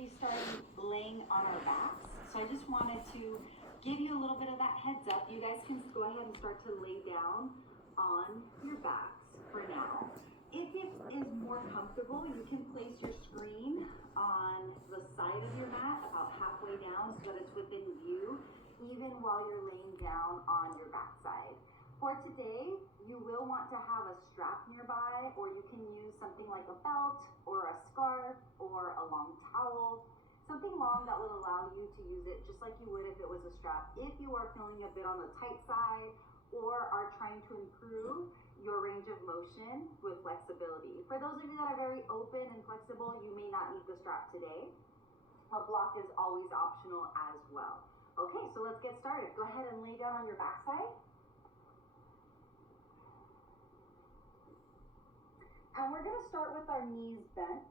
be starting laying on our backs. So I just wanted to give you a little bit of that heads up. You guys can go ahead and start to lay down on your backs for now. If it is more comfortable, you can place your screen on the side of your mat about halfway down so that it's within view, even while you're laying down on your backside. For today, you will want to have a strap nearby, or you can use something like a belt or a scarf or a long towel, something long that will allow you to use it just like you would if it was a strap, if you are feeling a bit on the tight side or are trying to improve your range of motion with flexibility. For those of you that are very open and flexible, you may not need the strap today. A block is always optional as well. Okay, so let's get started. Go ahead and lay down on your backside. And we're gonna start with our knees bent.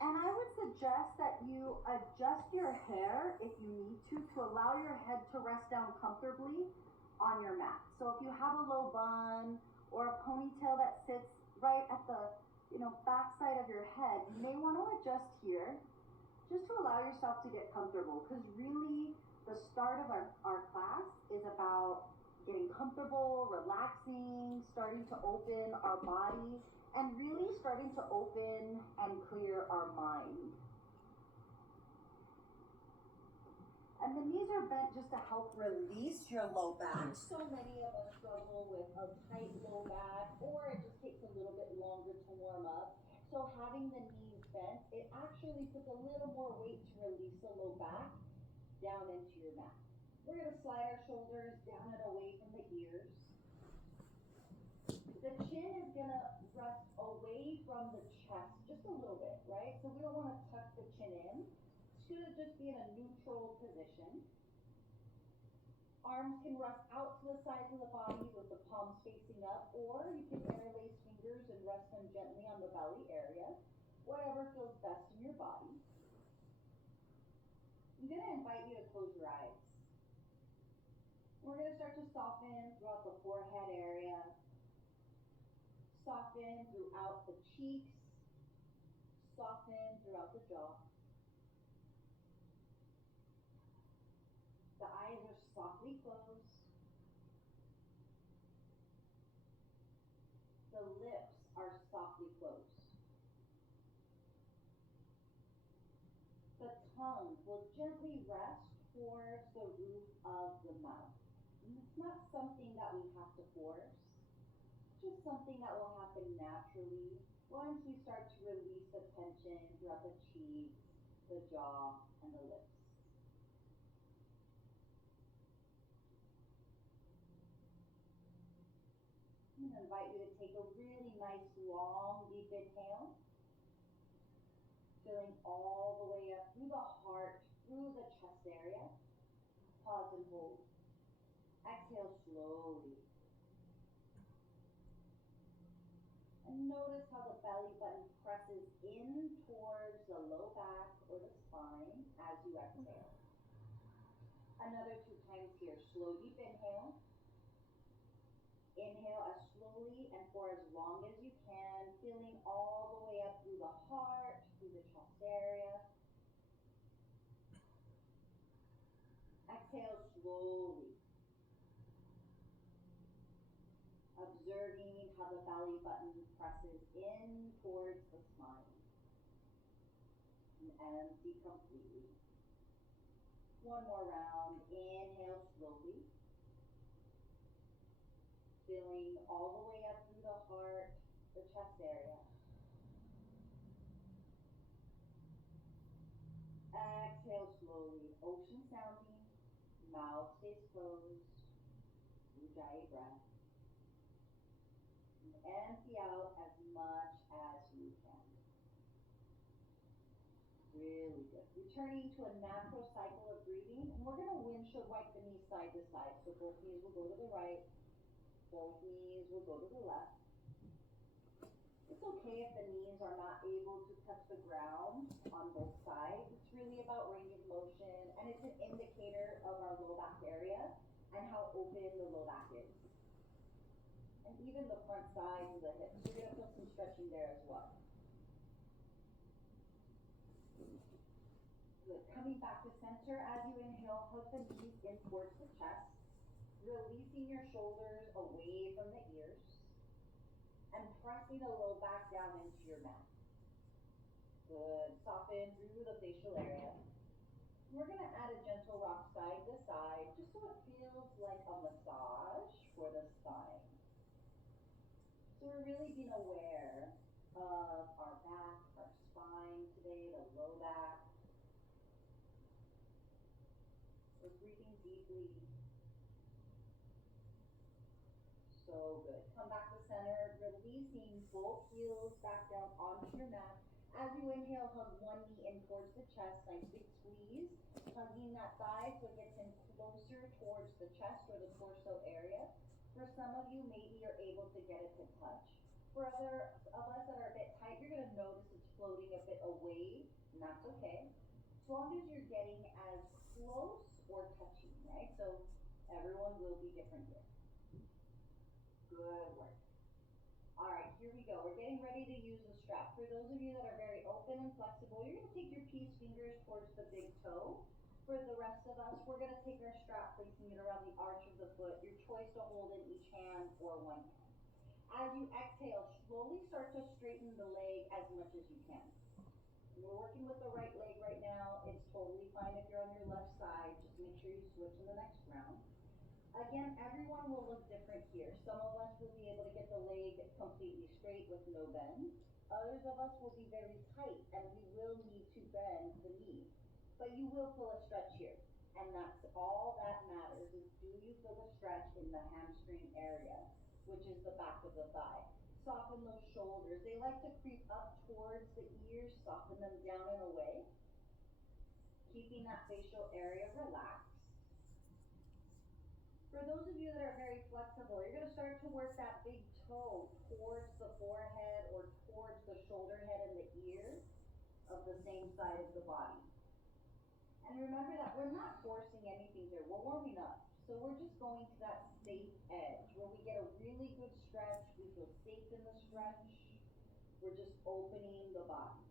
And I would suggest that you adjust your hair if you need to allow your head to rest down comfortably on your mat. So if you have a low bun or a ponytail that sits right at the back side of your head, you may want to adjust here just to allow yourself to get comfortable, because really the start of our class is about getting comfortable, relaxing, starting to open our body, and really starting to open and clear our mind. And the knees are bent just to help release your low back. So many of us struggle with a tight low back, or it just takes a little bit longer to warm up. So having the knees bent, it actually puts a little more weight to release the low back down into your mat. We're going to slide our shoulders down and away from the ears. The chin is going to rest away from the chest just a little bit, right? So we don't want to tuck the chin in. It's going to just be in a neutral position. Arms can rest out to the sides of the body with the palms facing up, or you can interlace fingers and rest them gently on the belly area, whatever feels best in your body. I'm going to invite you to close your eyes. We're going to start to soften throughout the forehead area, soften throughout the cheeks, soften throughout the jaw. The eyes are softly closed. The lips are softly closed. The tongue will gently rest towards the roof of the mouth. And it's not something that we have to force, just something that will happen naturally once we start to release the tension throughout the cheeks, the jaw, and the lips. I'm going to invite you to take a really nice, long, deep inhale, filling all the way up through the heart, through the chest area. Pause and hold. Exhale slowly. And notice how the belly button presses in towards the low back or the spine as you exhale. Another 2 times here. Slow, deep inhale. Inhale as slowly and for as long as you can, filling all the way up through the heart, through the chest area. Exhale slowly. Observing how the belly button presses in towards the spine. And empty completely. One more round. Inhale slowly. Filling all the way up through the heart, the chest area. Exhale slowly. Ocean sounding. Mouth stays closed. Ujjayi breath. And empty out as much as you can. Really good. Returning to a natural cycle of breathing. And we're going to windshield wipe the knees side to side. So both knees will go to the right. Both knees will go to the left. It's okay if the knees are not able to touch the ground on both sides. It's really about range of motion, and it's an indicator of our low back area and how open the low back is. And even the front sides of the hips. You're going to feel some stretching there as well. coming back to center. As you inhale, hug the knees in towards the chest, releasing your shoulders away from the ears, and pressing the low back down into your mat. Good. Soften through the facial area. We're going to add a gentle rock side to side, just so it feels like a massage for the spine. So we're really being aware of our back, our spine today, the low back. We're breathing deeply. So good. Come back to center, releasing both heels back down onto your mat. As you inhale, hug one knee in towards the chest, nice big squeeze, hugging that thigh so it gets in closer towards the chest or the torso area. For some of you, maybe you're able to get it to touch. For other of us that are a bit tight, you're going to notice it's floating a bit away, and that's okay. As long as you're getting as close or touching, right? So everyone will be different here. Good work. All right, here we go. We're getting ready to use the strap. For those of you that are very open and flexible, you're going to take your peace fingers towards the big toe. For the rest of us, we're going to take our strap, placing it around the arch of the foot. Your choice to hold in each hand or one hand. As you exhale, slowly start to straighten the leg as much as you can. We're working with the right leg right now. It's totally fine if you're on your left side. Just make sure you switch in the next round. Again, everyone will look different here. Some of us will be able to get the leg completely straight with no bend. Others of us will be very tight and we will need to bend the knee. But you will feel a stretch here. And that's all that matters is, do you feel the stretch in the hamstring area, which is the back of the thigh? Soften those shoulders. They like to creep up towards the ears, soften them down and away. Keeping that facial area relaxed. For those of you that are very flexible, you're going to start to work that big toe towards the forehead or towards the shoulder head and the ear of the same side of the body. And remember that we're not forcing anything here. We're warming up. So we're just going to that safe edge where we get a really good stretch. We feel safe in the stretch. We're just opening the body.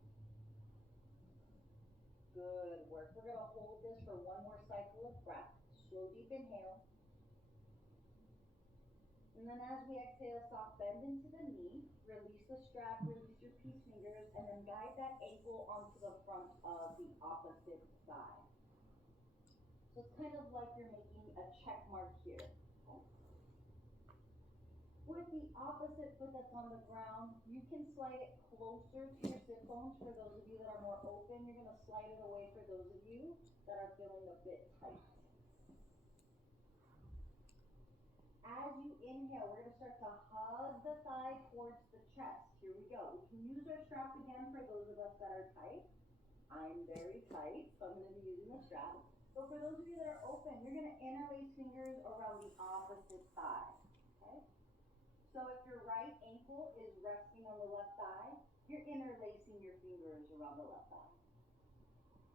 Good work. We're going to hold this for one more cycle of breath. Slow, deep inhale. And then as we exhale, soft bend into the knee, release the strap, release your peace fingers, and then guide that ankle onto the front of the opposite thigh. So it's kind of like you're making a check mark here. Okay? With the opposite foot that's on the ground, you can slide it closer to your sit bones. For those of you that are more open, you're going to slide it away for those of you that are feeling a bit tight. As you inhale, we're going to start to hug the thigh towards the chest. Here we go. We can use our strap again for those of us that are tight. I'm very tight, so I'm going to be using the strap. But for those of you that are open, you're going to interlace fingers around the opposite thigh. Okay? So if your right ankle is resting on the left thigh, you're interlacing your fingers around the left thigh.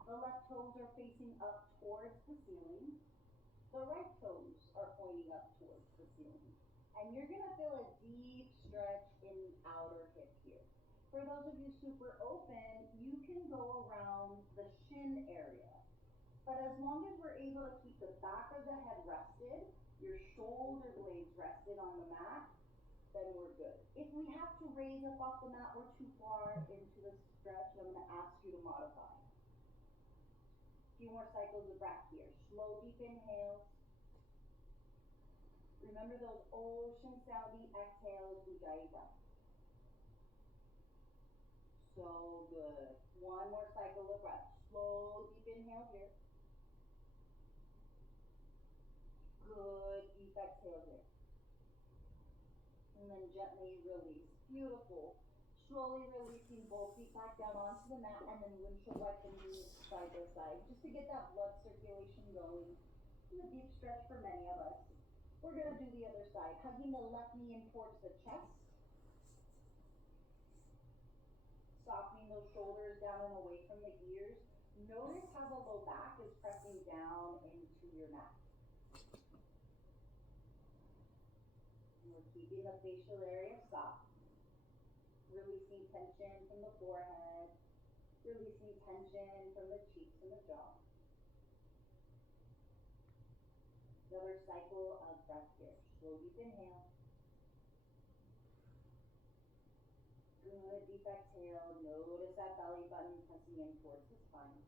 The left toes are facing up towards the ceiling. The right toes are pointing up towards the ceiling. And you're going to feel a deep stretch in the outer hip here. For those of you super open, you can go around the shin area. But as long as we're able to keep the back of the head rested, your shoulder blades rested on the mat, then we're good. If we have to raise up off the mat, we're too far into the stretch, I'm going to ask you to modify. Few more cycles of breath here. Slow, deep inhales. Remember those ocean sounding exhales, Ujjayi breath. So good. One more cycle of breath. Slow, deep inhale here. Good, deep exhale here. And then gently release. Beautiful. Slowly releasing both feet back down onto the mat, and then windshield wipe the knees side by side, just to get that blood circulation going. This is a deep stretch for many of us. We're going to do the other side, hugging the left knee in towards the chest. Softening those shoulders down and away from the ears. Notice how the low back is pressing down into your mat. And we're keeping the facial area soft. Releasing tension from the forehead, releasing tension from the cheeks and the jaw. Another cycle of breath here. Slow, deep inhale. Good, deep exhale. Notice that belly button pressing in towards the spine.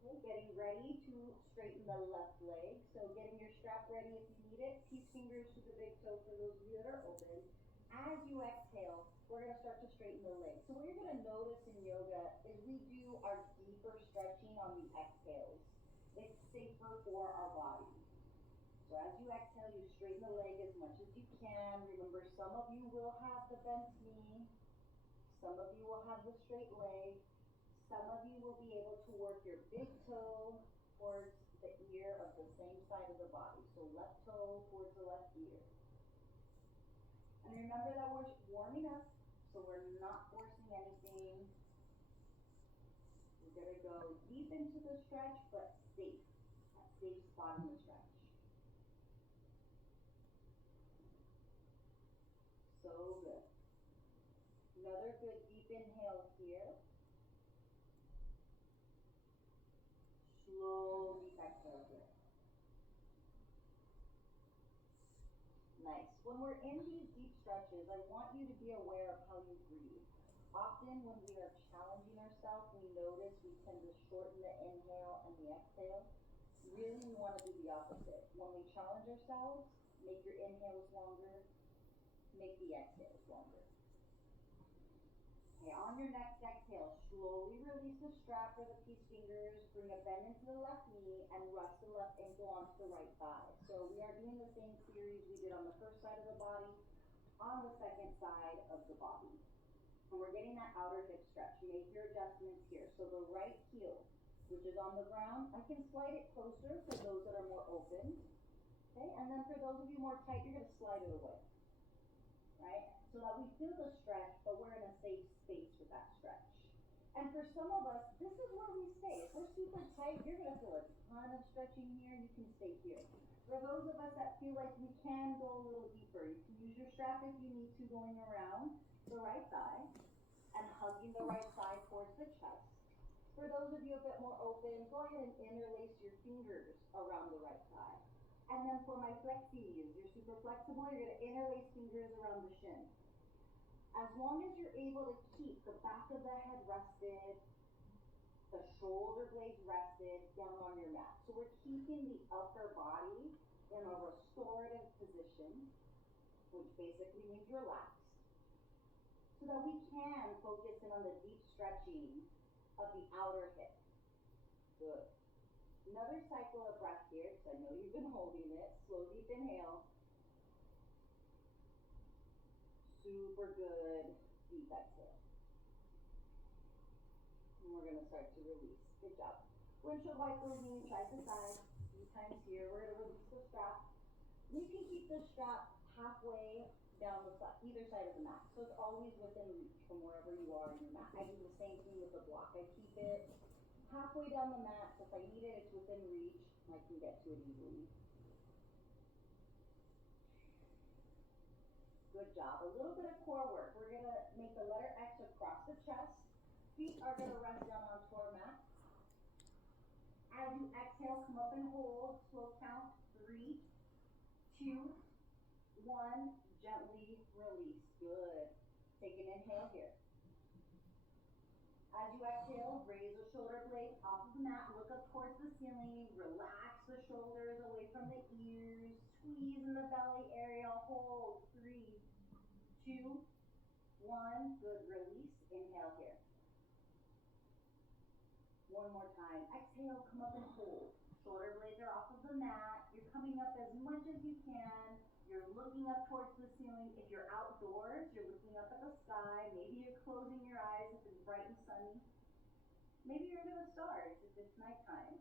Okay, getting ready to straighten the left leg. So getting your strap ready if you need it. Peace fingers to the big toe for those of you that are open. As you exhale, we're going to start to straighten the legs. So what you're going to notice in yoga is we do our deeper stretching on the exhales. It's safer for our body. So as you exhale, you straighten the leg as much as you can. Remember, some of you will have the bent knee. Some of you will have the straight leg. Some of you will be able to work your big toe towards the ear of the same side of the body. So left toe towards the left ear. And remember that we're warming up, so we're not forcing anything. We're going to go deep into the stretch, but safe. That safe spot in the stretch. So good. Another good deep inhale here. Slow deep exhale here. Nice. When we're in these deep stretches, I want you to be aware of how you breathe. Often when we are challenging ourselves, we notice we tend to shorten the inhale and the exhale. Really, we want to do the opposite. When we challenge ourselves, make your inhales longer, make the exhales longer. Okay, on your next exhale, slowly release the strap for the peace fingers, bring a bend into the left knee, and rest the left ankle onto the right thigh. So we are doing the same series we did on the first side of the body, on the second side of the body. And we're getting that outer hip stretch. Make your adjustments here. So the right heel, which is on the ground, I can slide it closer for those that are more open. Okay, and then for those of you more tight, you're going to slide it away. Right? So that we feel the stretch, but we're in a safe space with that stretch. And for some of us, this is where we stay. If we're super tight, you're going to feel a ton of stretching here. You can stay here. For those of us that feel like we can go a little deeper, you can use your strap if you need to, going around the right thigh and hugging the right side towards the chest. For those of you a bit more open, go ahead and interlace your fingers around the right thigh. And then for my flexies, you're super flexible, you're going to interlace fingers around the shin. As long as you're able to keep the back of the head rested, the shoulder blades rested down on your mat. So we're keeping the upper body in a restorative position, which basically means relaxed, so that we can focus in on the deep stretching of the outer hip. Good. Another cycle of breath here, because I know you've been holding it. Slow, deep inhale. Super good deep exhale. And we're going to start to release. Good job. Windshield wipe those knees side to side. A few times here. We're going to release the strap. You can keep the strap halfway down the side, either side of the mat. So it's always within reach from wherever you are in your mat. I do the same thing with the block. I keep it halfway down the mat, so if I need it, it's within reach, and I can get to it easily. Good job. A little bit of core work. We're going to make the letter X across the chest. Feet are going to rest down onto our mat. As you exhale, come up and hold. Slow count. 3, 2, 1. Gently release. Good. Take an inhale here. As you exhale, raise the shoulder blades off of the mat. Look up towards the ceiling. Relax the shoulders away from the ears. Squeeze in the belly area. Hold. 3, 2, 1. Good. Release. Inhale here. One more time. Exhale. Come up and hold. Shoulder blades are off of the mat. You're coming up as much as you can. You're looking up towards the ceiling. If you're outdoors, you're looking up at the sky. Maybe you're closing your eyes if it's bright and sunny. Maybe you're under the stars if it's nighttime.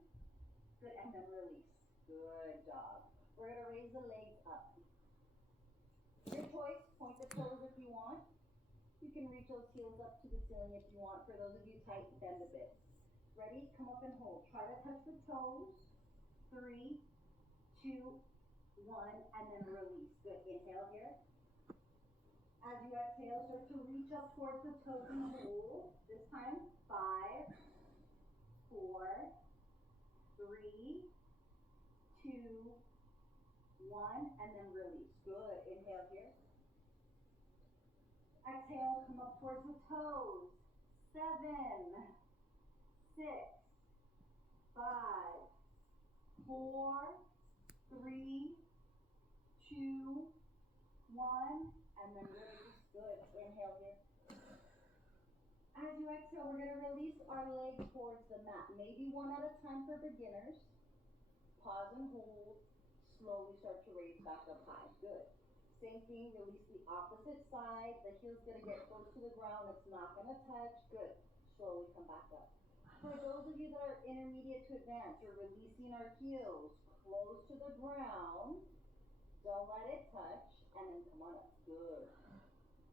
Good, and then release. Good job. We're going to raise the legs up. Your choice, point the toes if you want. You can reach those heels up to the ceiling if you want. For those of you tight, bend a bit. Ready? Come up and hold. Try to touch the toes. 3, 2, 1, and then release. Good. Inhale here. As you exhale, start to reach up towards the toes and hold. This time, 5, 4, 3, 2, 1, and then release. Good. Inhale here. Exhale, come up towards the toes. 7, 6, 5, 4, 3, 2, 1, and then release. Good. Inhale here. As you exhale, we're going to release our legs towards the mat. Maybe one at a time for beginners. Pause and hold. Slowly start to raise back up high. Good. Same thing, release the opposite side. The heel's going to get close to the ground. It's not going to touch. Good. Slowly come back up. For those of you that are intermediate to advanced, you're releasing our heels close to the ground. Don't let it touch. And then come on up. Good.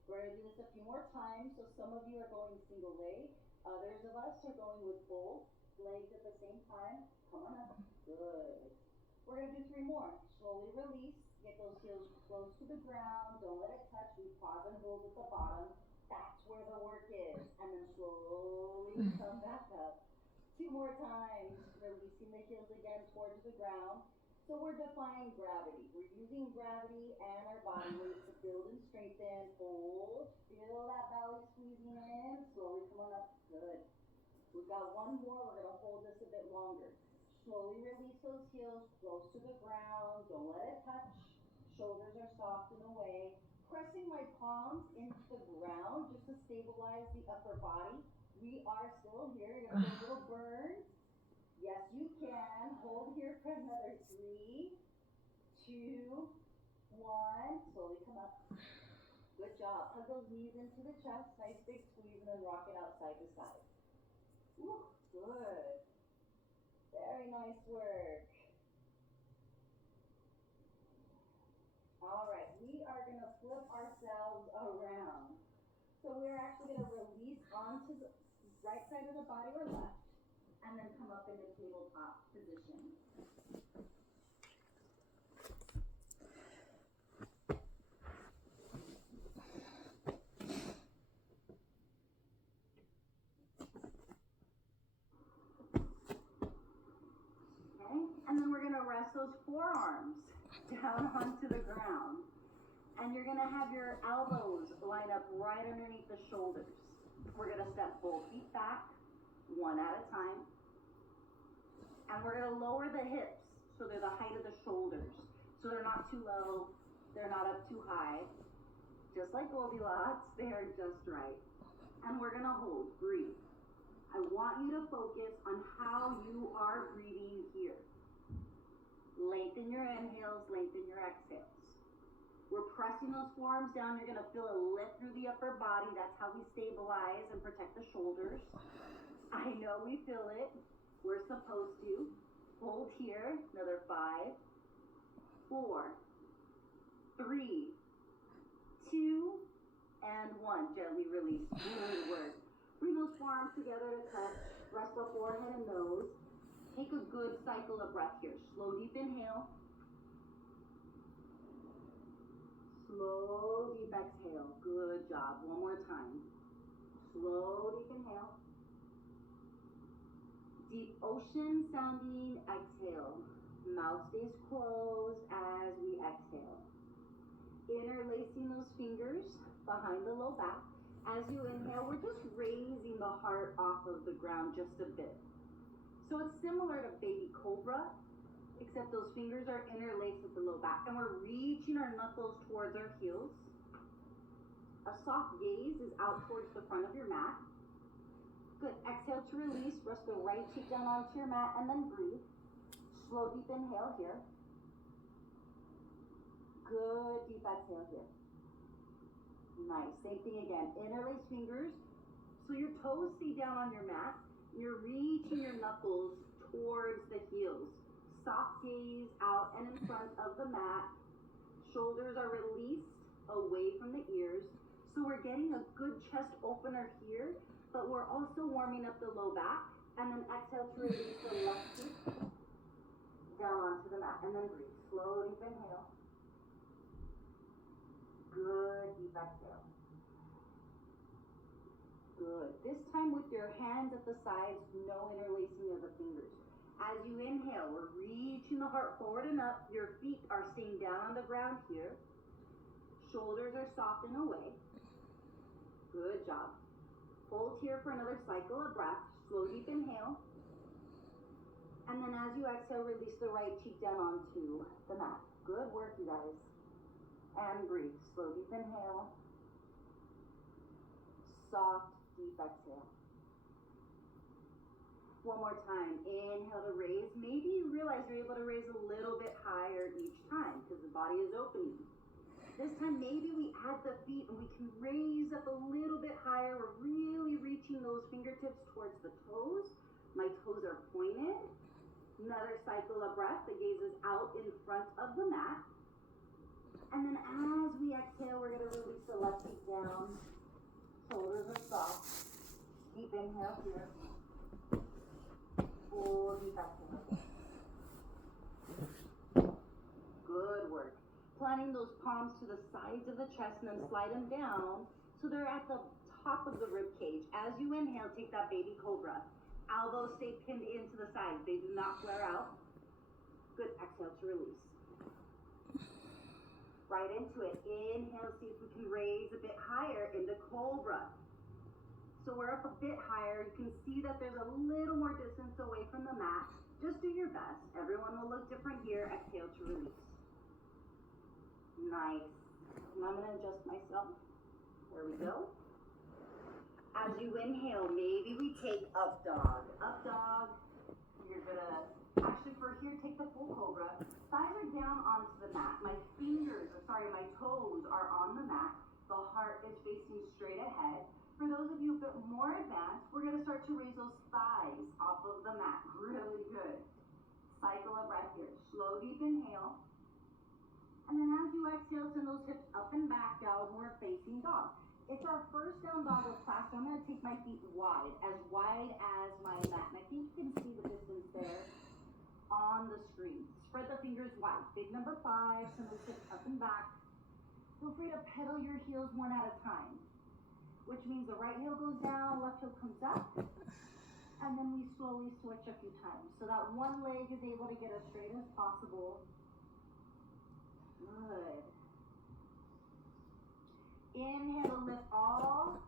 We're going to do this a few more times. So some of you are going single leg. Others of us are going with both legs at the same time. Come on up. Good. We're going to do 3 more. Slowly release. Get those heels close to the ground. Don't let it touch. We pause and hold at the bottom. That's where the work is. And then slowly come back up. 2 more times. Releasing the heels again towards the ground. So we're defying gravity. We're using gravity and our body weight to build and strengthen. Hold. Feel that belly squeezing in. Slowly come on up. Good. We've got 1 more. We're going to hold this a bit longer. Slowly release those heels close to the ground. Don't let it touch. Shoulders are soft and away. Pressing my palms into the ground just to stabilize the upper body. We are still here. You're going to get a little burn. Yes, you can. Hold here for another 3, 2, 1. Slowly come up. Good job. Hug those knees into the chest. Nice big squeeze and then rock it out side to side. Ooh, good. Very nice work. All right, we are going to flip ourselves around. So we're actually going to release onto the right side of the body or left, and then come up into tabletop position. And then we're going to rest those forearms down onto the ground. And you're going to have your elbows line up right underneath the shoulders. We're going to step both feet back, 1 at a time. And we're going to lower the hips so they're the height of the shoulders. So they're not too low, they're not up too high. Just like Goldilocks, they are just right. And we're going to hold, breathe. I want you to focus on how you are breathing here. Lengthen your inhales, lengthen your exhales. We're pressing those forearms down. You're going to feel a lift through the upper body. That's how we stabilize and protect the shoulders. I know we feel it. We're supposed to. Hold here. Another 5, 4, 3, 2, and 1. Gently release. Good work. Bring those forearms together to touch. Rest the forehead and nose. Take a good cycle of breath here. Slow, deep inhale. Slow, deep exhale. Good job. 1 more time. Slow, deep inhale. Deep ocean sounding exhale. Mouth stays closed as we exhale. Interlacing those fingers behind the low back. As you inhale, we're just raising the heart off of the ground just a bit. So it's similar to baby cobra, except those fingers are interlaced with the low back. And we're reaching our knuckles towards our heels. A soft gaze is out towards the front of your mat. Good. Exhale to release. Rest the right cheek down onto your mat and then breathe. Slow, deep inhale here. Good. Deep exhale here. Nice. Same thing again. Interlace fingers. So your toes stay down on your mat. You're reaching your knuckles towards the heels. Soft gaze out and in front of the mat. Shoulders are released away from the ears. So we're getting a good chest opener here, but we're also warming up the low back. And then exhale to release the left cheek down onto the mat. And then breathe. Slow, deep inhale. Good, deep exhale. Good. This time with your hands at the sides, no interlacing of the fingers. As you inhale, we're reaching the heart forward and up. Your feet are staying down on the ground here. Shoulders are soft and away. Good job. Hold here for another cycle of breath. Slow, deep inhale. And then as you exhale, release the right cheek down onto the mat. Good work, you guys. And breathe. Slow, deep inhale. Soft, deep exhale. One more time. Inhale to raise. Maybe you realize you're able to raise a little bit higher each time because the body is opening. This time, maybe we add the feet and we can raise up a little bit higher. We're really reaching those fingertips towards the toes. My toes are pointed. Another cycle of breath. The gaze is out in front of the mat. And then as we exhale, we're going to release the left feet down. Shoulders are soft. Deep inhale here. Full deep exhale. Good work. Planting those palms to the sides of the chest and then slide them down so they're at the top of the rib cage. As you inhale, take that baby cobra. Elbows stay pinned into the sides. They do not flare out. Good. Exhale to release. Right into it. Inhale, see if we can raise a bit higher into cobra. So we're up a bit higher. You can see that there's a little more distance away from the mat. Just do your best. Everyone will look different here. Exhale to release. Nice. And I'm going to adjust myself. There we go. As you inhale, maybe we take up dog. Up dog. You're going to, actually for here, take the full cobra. Thighs are down onto the mat. My toes are on the mat. The heart is facing straight ahead. For those of you a bit more advanced, we're going to start to raise those thighs off of the mat. Really good. Cycle of breath here. Slow, deep inhale. And then as you exhale, send those hips up and back, downward facing dog. It's our first down dog of class, so I'm going to take my feet wide as my mat. And I think you can see the distance there on the screen. Spread the fingers wide. Big number 5, send those hips up and back. Feel free to pedal your heels one at a time, which means the right heel goes down, left heel comes up, and then we slowly switch a few times. So that one leg is able to get as straight as possible. Good. Inhale to lift all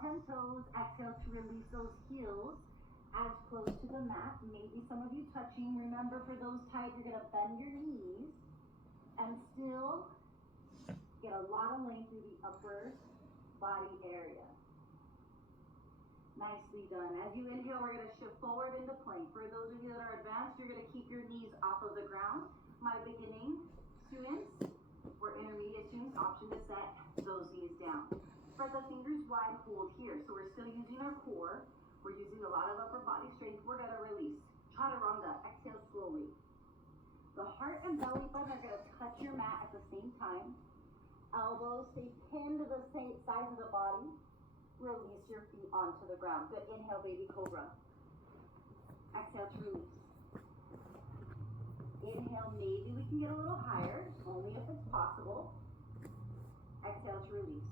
10 toes. Exhale to release those heels as close to the mat. Maybe some of you touching. Remember, for those tight, you're going to bend your knees and still get a lot of length through the upper body area. Nicely done. As you inhale, we're going to shift forward into plank. For those of you that are advanced, you're going to keep your knees off of the ground. My beginning students or intermediate students, option to set those knees down. Spread the fingers wide, hold here. So we're still using our core. We're using a lot of upper body strength. We're going to release. Chaturanga. Exhale slowly. The heart and belly button are going to touch your mat at the same time. Elbows stay pinned to the sides of the body. Release your feet onto the ground. Good. Inhale, baby cobra. Exhale to release. Inhale, maybe we can get a little higher, only if it's possible. Exhale to release.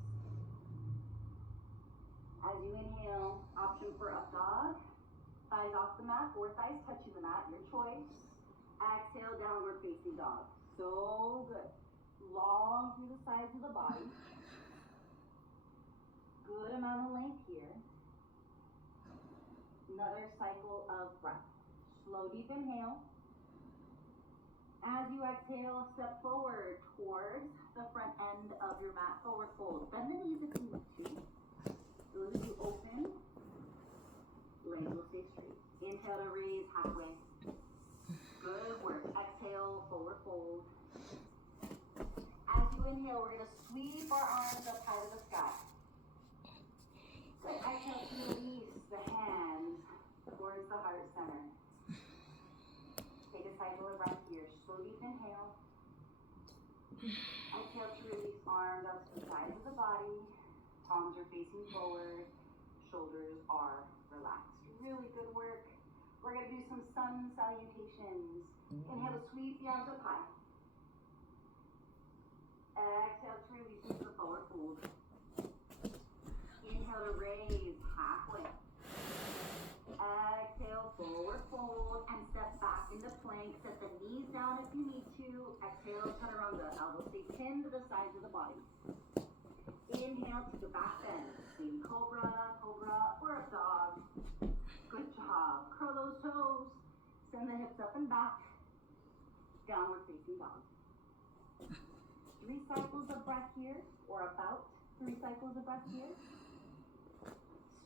As you inhale, option for up dog. Thighs off the mat or thighs touching the mat, your choice. Exhale, downward facing dog. So good. Long through the sides of the body. Good amount of length here. Another cycle of breath. Slow, deep inhale. As you exhale, step forward towards the front end of your mat. Forward fold. Bend the knees if you need to. Those of you open, legs will stay straight. Inhale to raise halfway. Good work. Exhale, forward fold. As you inhale, we're going to sweep our arms up high to the sky. Good. Exhale to release the hands towards the heart center. Take a cycle of breath here. Slow, deep inhale. Exhale to release arms up to the sides of the body. Palms are facing forward. Shoulders are relaxed. Really good work. We're going to do some sun salutations. Inhale to sweep the arms up high. Exhale to release into the forward fold. Inhale to raise halfway. Exhale, forward fold. And into plank. Set the knees down if you need to. Exhale, chaturanga. Elbows stay pinned to the sides of the body. Inhale, take a back bend. Maybe cobra, cobra, or a dog. Good job. Curl those toes. Send the hips up and back. Downward facing dog. 3 cycles of breath here, or about 3 cycles of breath here.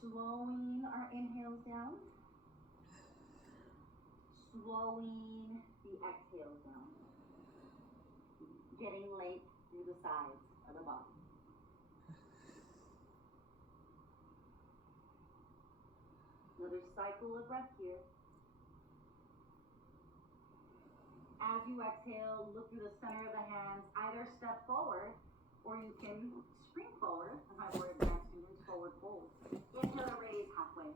Slowing our inhales down. Slowing the exhales down. Getting length through the sides of the body. Another cycle of breath here. As you exhale, look through the center of the hands. Either step forward, or you can spring forward. As my more advanced students, forward fold. Inhale to raise halfway.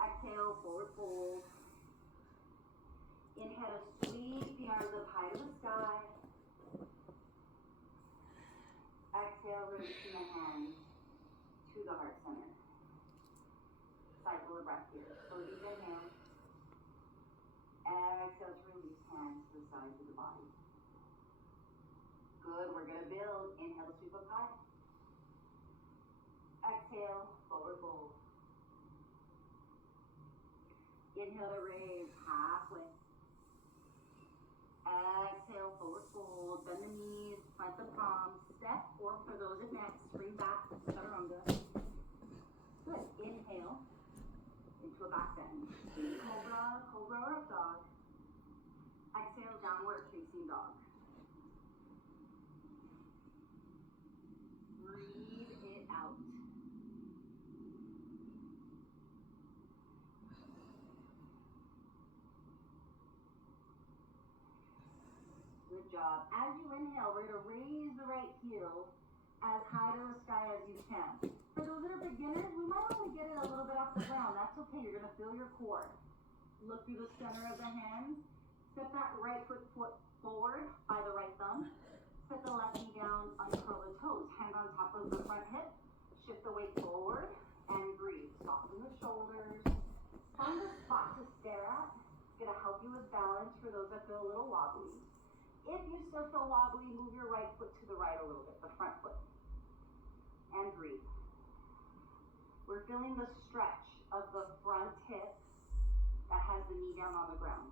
Exhale, forward fold. Inhale to sweep the arms up high to the sky. Exhale, releasing the hands to the heart center. Cycle of breath here. So deep inhale. Exhale to release hands to the sides of the body. Good, we're going to build. Inhale to sweep up high. Exhale, forward fold. Inhale to raise halfway. Exhale, forward fold. Bend the knees, plant the palms. Step, or for those advanced, spring back, chaturanga. Good, inhale into a back bend. Cobra, cobra, or a dog. Exhale, downward facing dog. Breathe it out. Good job. As you inhale, we're going to raise the right heel as high to the sky as you can. For those that are beginners, we might only get it a little bit off the ground. That's okay. You're going to feel your core. Look through the center of the hands. Step that right foot forward by the right thumb. Set the left knee down, uncurl the toes. Hand on top of the front hip. Shift the weight forward and breathe. Soften the shoulders. Find a spot to stare at. It's going to help you with balance for those that feel a little wobbly. If you still feel wobbly, move your right foot to the right a little bit, the front foot. And breathe. We're feeling the stretch of the front hip that has the knee down on the ground.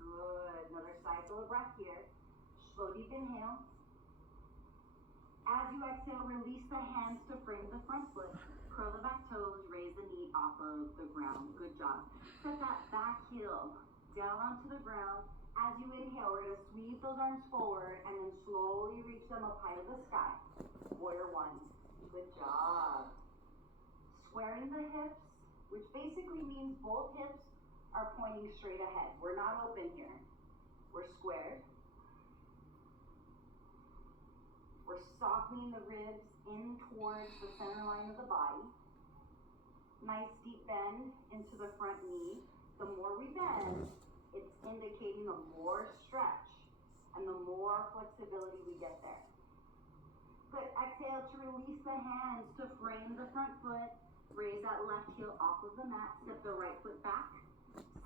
Good. Another cycle of breath here. Slow, deep inhale. As you exhale, release the hands to frame the front foot. Curl the back toes, raise the knee off of the ground. Good job. Set that back heel down onto the ground. As you inhale, we're going to sweep those arms forward and then slowly reach them up high to the sky. Warrior one. Good job. Squaring the hips, which basically means both hips are pointing straight ahead. We're not open here. We're squared. We're softening the ribs in towards the center line of the body. Nice deep bend into the front knee. The more we bend, it's indicating the more stretch and the more flexibility we get there. Good. Exhale to release the hands to frame the front foot. Raise that left heel off of the mat. Step the right foot back.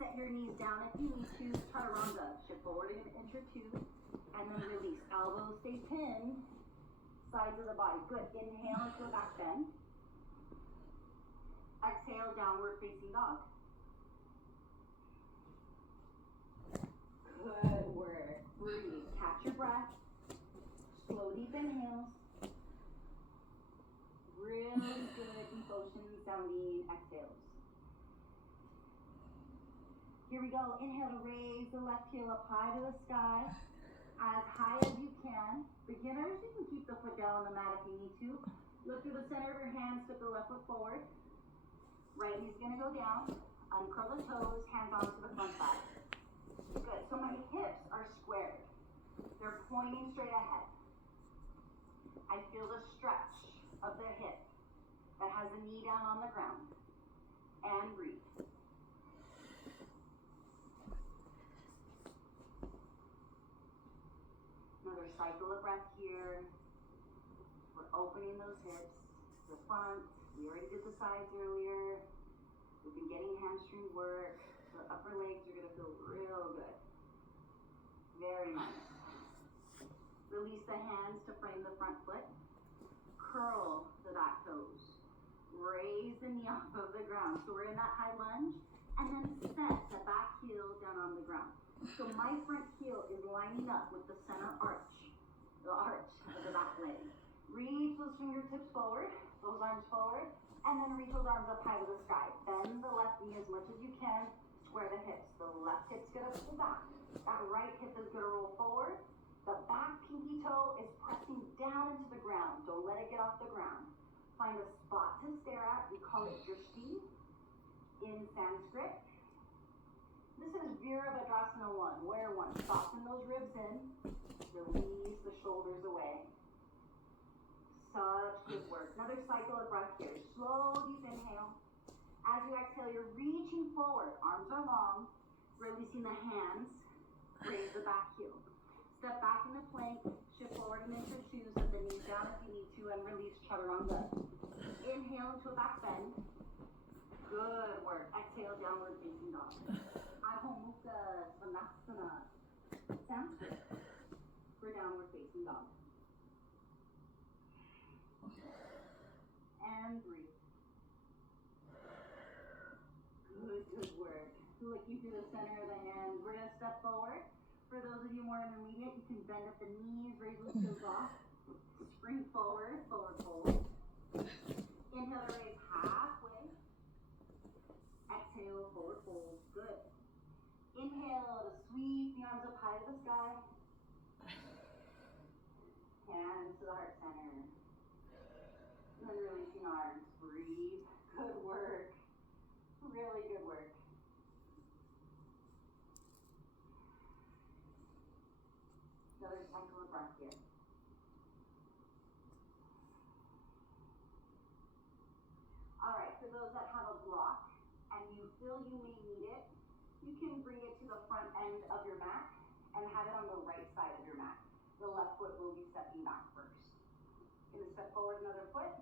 Set your knees down if you need to. Chaturanga. Shift forward an inch or two. And then release. Elbows stay pinned. Sides of the body. Good. Inhale into a back bend. Exhale, downward facing dog. Good work. Breathe. Catch your breath. Slow, deep inhales. Really good deep ocean sounding exhales. Here we go. Inhale to raise the left heel up high to the sky. As high as you can. Beginners, you can keep the foot down on the mat if you need to. Look through the center of your hands, step the left foot forward. Right knee's gonna go down. Uncurl the toes, hands onto the front thigh. Good, so my hips are squared. They're pointing straight ahead. I feel the stretch of the hip that has the knee down on the ground. And breathe. Another cycle of breath here. We're opening those hips, the front, We already did the sides earlier. We've been getting hamstring work. The upper legs are gonna feel real good. Very nice. Release the hands to frame the front foot. Curl the back toes. Raise the knee off of the ground. So we're in that high lunge, and then set the back heel down on the ground. So my front heel is lining up with the center arch, the arch of the back leg. Reach those fingertips forward, those arms forward, and then reach those arms up high to the sky. Bend the left knee as much as you can, square the hips. The left hip's gonna pull back. That right hip is gonna roll forward. The back pinky toe is pressing down into the ground. Don't let it get off the ground. Find a spot to stare at. We call it drishti in Sanskrit. This is Virabhadrasana 1, warrior 1. Soften those ribs in. Release the shoulders away. Such good work. Another cycle of breath here. Slow, deep inhale. As you exhale, you're reaching forward. Arms are long. Releasing the hands. Raise the back heel. Step back into plank. Shift forward and into shoes. Set the knees down if you need to, and release chaturanga. Inhale into a back bend. Good work. Exhale, downward facing dog. Adho Mukha Svanasana. Sanskrit for downward facing dog. And breathe. Good work. Looking through the center of the hands. We're going to step forward. For those of you more intermediate, you can bend at the knees, raise those heels off. Spring forward, forward fold. Inhale to raise halfway. Exhale, forward fold. Good. Inhale to sweep the arms up high to the sky. Hands to the heart center. And then releasing arms. Breathe. Good work. Really good work. Another cycle of breath here. All right, for those that have a block and you feel you may need it, you can bring it to the front end of your mat and have it on the right side of your mat. The left foot will be stepping back first. Gonna step forward another foot.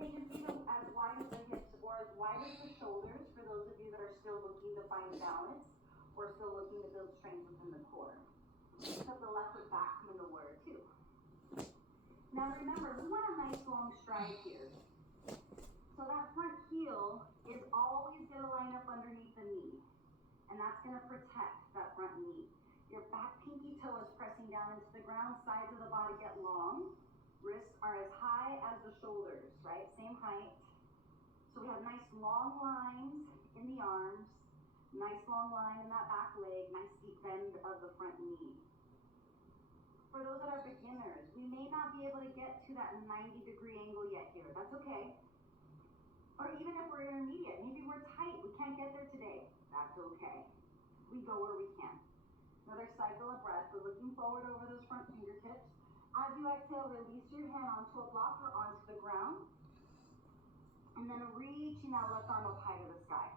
Take your feet as wide as the hips or as wide as the shoulders for those of you that are still looking to find balance or still looking to build strength within the core. Step the left foot back, come into warrior 2. Now remember, we want a nice long stride here. So that front heel is always going to line up underneath the knee. And that's going to protect that front knee. Your back pinky toe is pressing down into the ground. Sides of the body get long. Wrists are as high as the shoulders, right? Same height. So we have nice long lines in the arms. Nice long line in that back leg. Nice deep bend of the front knee. For those that are beginners, we may not be able to get to that 90-degree angle yet here. That's okay. Or even if we're intermediate, maybe we're tight, we can't get there today. That's okay. We go where we can. Another cycle of breath. We're looking forward over those front fingertips. As you exhale, release your hand onto a block or onto the ground. And then reaching that left arm up high to the sky.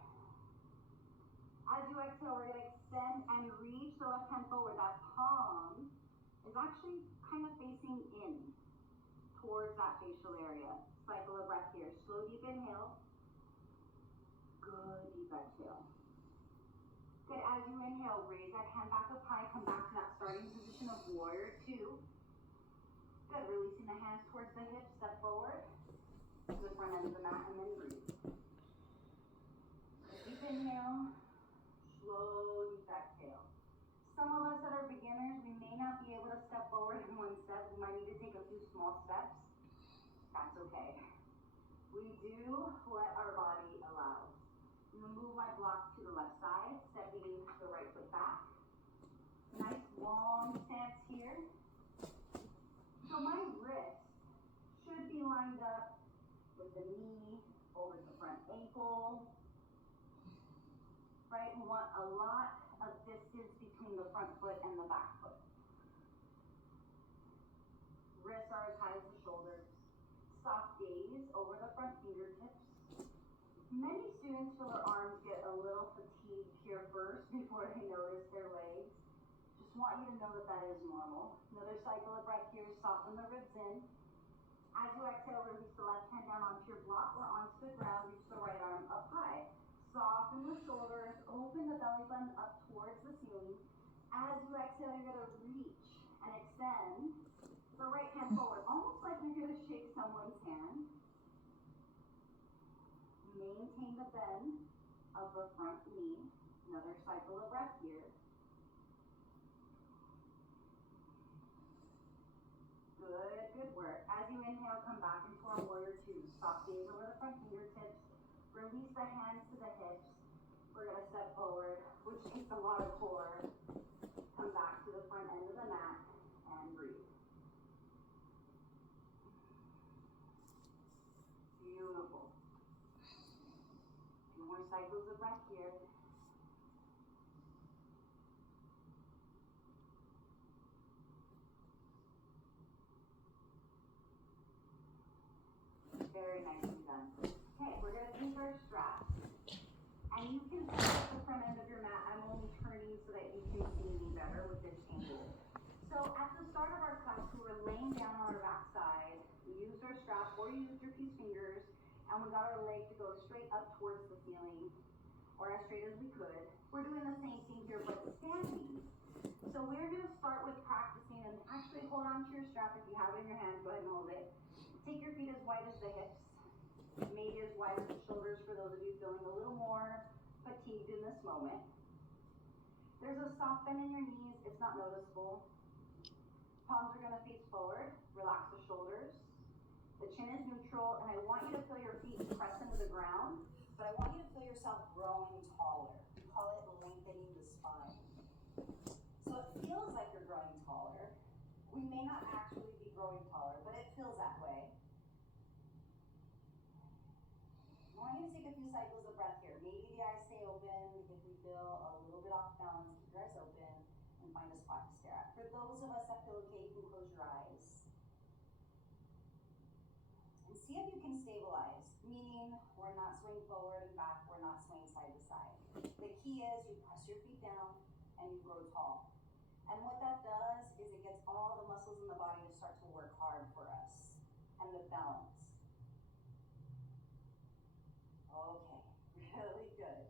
As you exhale, we're going to extend and reach the left hand forward. That palm is actually kind of facing in towards that facial area. Cycle of breath here. Slow, deep inhale. Good, deep exhale. Good, as you inhale, raise that hand back up high. Come back to that starting position of warrior 2. Good, releasing the hands towards the hips. Step forward to the front end of the mat and then breathe. Deep inhale. Slow, deep exhale. Some of us that are beginners, we may not be able to step forward in one step. We might need to take a few small steps. That's okay. We do what our body allows. I'm going to move my block to the left side, stepping the right foot back. Nice long stance here. So my wrist should be lined up with the knee over the front ankle. Right? We want a lot of distance between the front foot and the back foot. Wrists are as high as the shoulders. Soft gaze over the front fingertips. Many students feel their arms get a little fatigued here first before they notice their legs. Just want you to know that that is normal. Another cycle of breath here. Soften the ribs in. As you exhale, release the left hand down onto your block or onto the ground. Reach the right arm up high. Soften the shoulders. Open the belly button up towards the ceiling. As you exhale, you're going to reach and extend the right hand forward, almost like you're going to shake someone's hand. Maintain the bend of the front knee. Another cycle of breath here. Good work. As you inhale, come back into our warrior two. Soft gaze over the front fingertips. Release the hands to the hips. We're going to step forward, which takes a lot of core. Come back to the front end of the mat and breathe. Beautiful. Two more cycles of breath here. Very nicely done. Okay, we're going to take our straps. And you can sit at the front end of your mat. I'm only turning so that you can see me better with this angle. So at the start of our class, we were laying down on our back side. We used our strap or you used your few fingers. And we got our leg to go straight up towards the ceiling, or as straight as we could. We're doing the same thing here, but standing. So we're going to start with practicing, and actually hold on to your strap. If you have it in your hand, go ahead and hold it. Take your feet as wide as the hips, maybe as wide as the shoulders for those of you feeling a little more fatigued in this moment. There's a soft bend in your knees. It's not noticeable. Palms are going to face forward. Relax the shoulders. The chin is neutral, and I want you to feel your feet press into the ground, but I want you to feel yourself growing taller. We call it lengthening the spine. So it feels like you're growing taller. We may not actually be growing taller, but it feels that way. I want you to take a few cycles of breath here. Maybe the eyes stay open. If we feel a little bit off balance, keep your eyes open and find a spot to stare at. For those of us that feel okay, you can close your eyes. And see if you can stabilize, meaning we're not swaying forward and back, we're not swaying side to side. The key is you press your feet down and you grow tall. And what that does is it gets all the muscles in the body to start to work hard for us. And the balance. Okay, really good.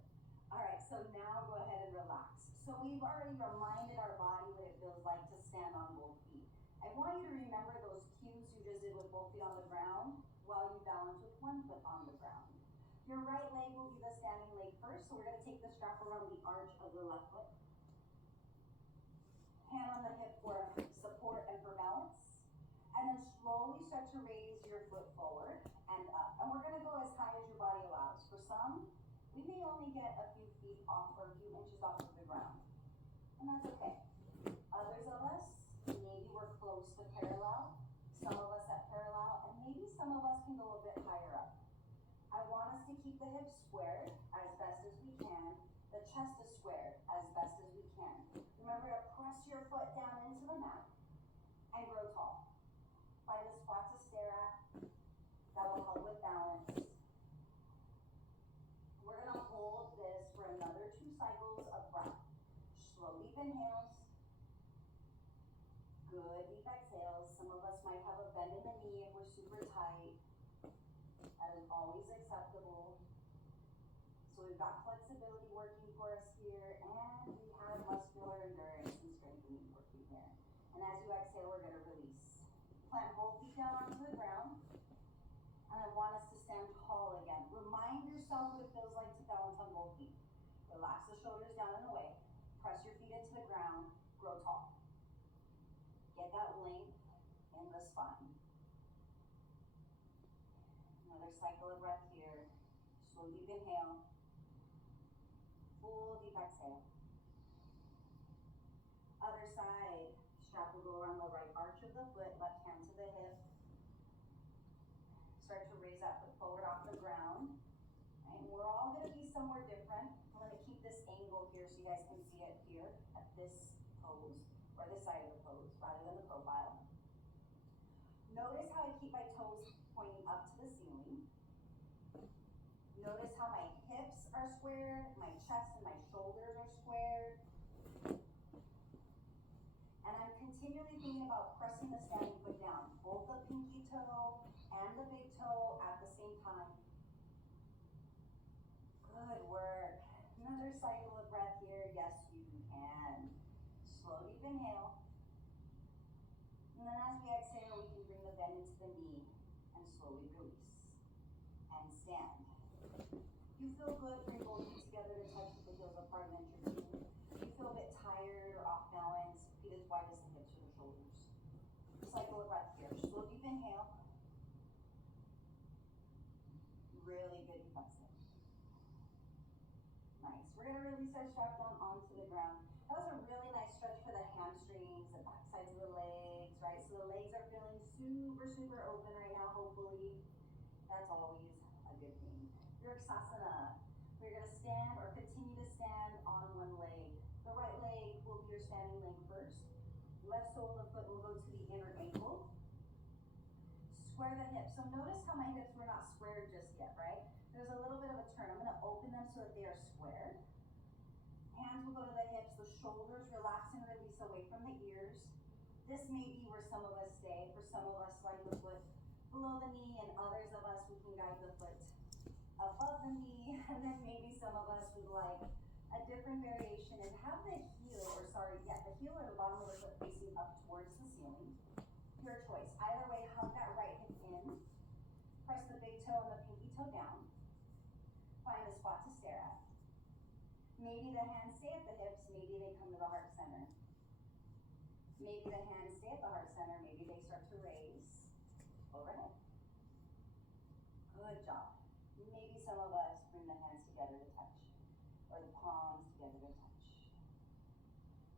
All right, so now go ahead and relax. So we've already reminded our body what it feels like to stand on both feet. I want you to remember those cues you just did with both feet on the ground while you balance with one foot on the ground. Your right leg will be the standing leg first, so we're going to take the strap around the arch of the left foot. Hand on the hip for support and for balance. And then slowly start to raise your foot forward and up. And we're going to go as high as your body allows. For some, we may only get a few feet off or a few inches off of the ground. And that's okay. Others of us, maybe we're close to parallel. Some of us at parallel, and maybe some of us can go a bit higher up. I want us to keep the hips squared as best as we can. The chest is squared as best as we can. Remember to press your foot down into the mat and grow tall. Find a spot to stare at. That will help with balance. We're going to hold this for another 2 cycles of breath. Slow, deep inhales. Good, deep exhales. Some of us might have a bend in the knee if we're super tight. That is always acceptable. So we've got flexibility working for us here, and we have muscular endurance and strengthening working here. And as you exhale, we're going to release. Plant both feet down onto the ground. And I want us to stand tall again. Remind yourself what it feels like to balance on both feet. Relax the shoulders down and away. Press your feet into the ground. Grow tall. Get that length in the spine. Another cycle of breath here. Slow, deep inhale. Full, deep exhale. Other side. Strap will go around the right arch of the foot. Left hand to the hip. Start to raise that foot forward off the ground. Right? And we're all going to be somewhere different. I'm going to keep this angle here so you guys can see it here at this pose, or this side of the pose, rather than the profile. Notice how I keep my toes pointing up to the ceiling. Notice how my hips are squared, my chest and my shoulders are squared. And I'm continually thinking about pressing the standing foot down. Both the pinky toe cycle of breath here. Yes, you can. Slow, deep inhale. And then as we exhale, we can bring the bend into the knee and slowly release. And stand. You feel good, bring both feet together to touch the heels apart and then your chin. You feel a bit tired or off balance, feet as wide as the hips or the shoulders. Cycle of breath here. Slow, deep inhale. Really good defensive. Nice. We're going to release our strap down onto the ground. That was a really nice stretch for the hamstrings, the back sides of the legs, right? So the legs are feeling super, super open right now, hopefully. That's always a good thing. Your Sasana. We're going to stand or continue to stand on one leg. The right leg will be your standing leg first. Left sole of the foot will go to the inner ankle. Square the hips. So notice how my hips were not squared just yet, right? There's a little bit of a turn. I'm going to open them so that they are squared. Hands will go to the hips, the shoulders relax and release away from the ears. This may be where some of us stay. For some of us, slide the foot below the knee, and others of us, we can guide the foot above the knee. And then maybe some of us would like a different variation and have the heel, the heel or the bottom of the foot facing up towards the ceiling. Your choice. Either way, hug that right hip in. Press the big toe and the pinky toe down. Find a spot to stare at. Maybe the hands stay at the hips, maybe they come to the heart center. Maybe the hands stay at the heart center, maybe they start to raise overhead. Good job. Maybe some of us bring the hands together to touch, or the palms together to touch.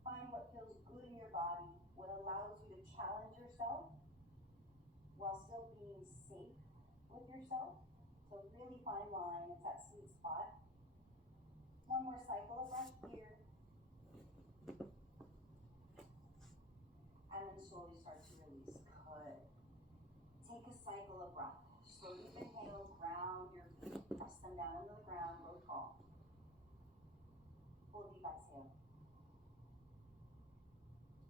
Find what feels good in your body, what allows you to challenge yourself while still being safe with yourself. So really fine line, it's that sweet spot. One more cycle of breath here. And then slowly start to release. Good. Take a cycle of breath. Slowly inhale, ground your feet, press them down into the ground, grow tall. Full deep exhale.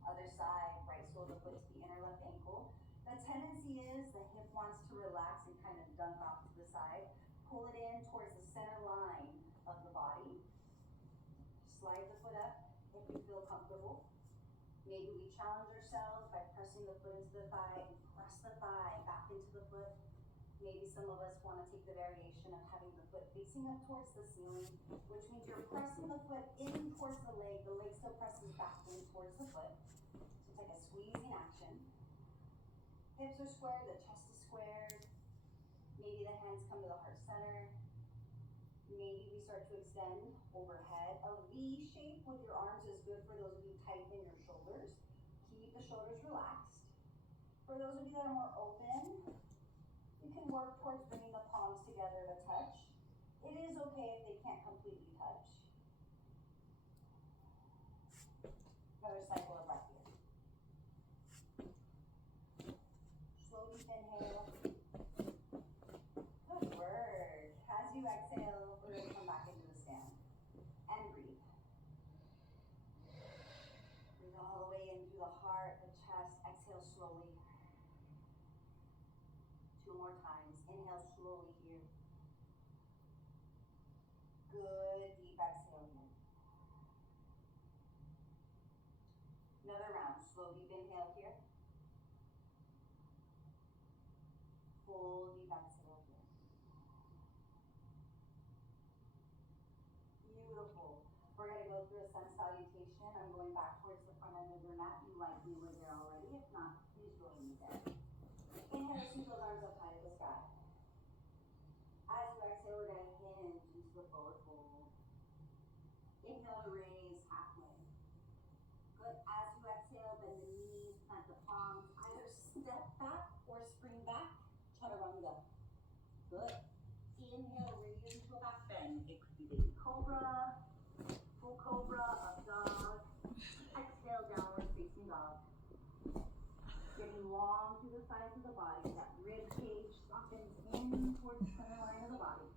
Other side, right sole of the foot to the inner left ankle. The tendency is the hip wants to relax and kind of dunk off to the side. Pull it in towards the center line of the body. Slide the foot up if you feel comfortable. Maybe we challenge ourselves by pressing the foot into the thigh and press the thigh back into the foot. Maybe some of us want to take the variation of having the foot facing up towards the ceiling, which means you're pressing the foot in towards the leg still presses back in towards the foot. So it's like a squeezing action. Hips are squared, the chest is squared. Maybe the hands come to the heart center. Maybe we start to extend overhead. A V shape with your arms is good for those of you tightening your shoulders. Keep the shoulders relaxed. For those of you that are more open, you can work towards bringing the palms together to touch. It is okay if they can't completely touch. Another cycle of breath here. Slow deep inhale. Good work. As you exhale, we're going to come back into the stand. And breathe. Breathe all the way in through the heart, the chest. Exhale slowly. 2 more times. Inhale slowly here. Good deep exhale here. Another round. Slow deep inhale here. Full deep exhale here. Beautiful. We're going to go through a sun salutation. I'm going back towards the front end of your mat. You likely were there already. If not, please join me there. Inhale, sweep those arms up high to the sky. As you exhale, we're going to hinge into the forward fold. Inhale to raise halfway. Good. As you exhale, bend the knees, plant the palms. Either step back or spring back. Chaturanga. Good. Inhale, raise into a back bend. It could be baby cobra, full cobra, up dog. Exhale, downward facing dog. Getting long through the sides of the body. That rib cage softens in towards the center line of the body.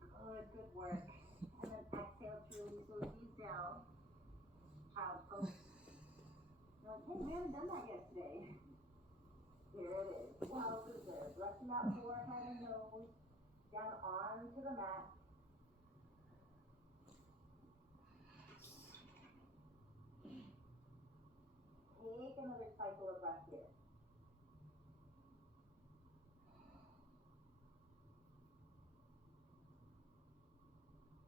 Good, good work. And then exhale to release those knees down. Child's pose. Now, hey, we haven't done that yet today. Here it is. Well deserved. Resting that forehead and nose down onto the mat. cycle of breath here.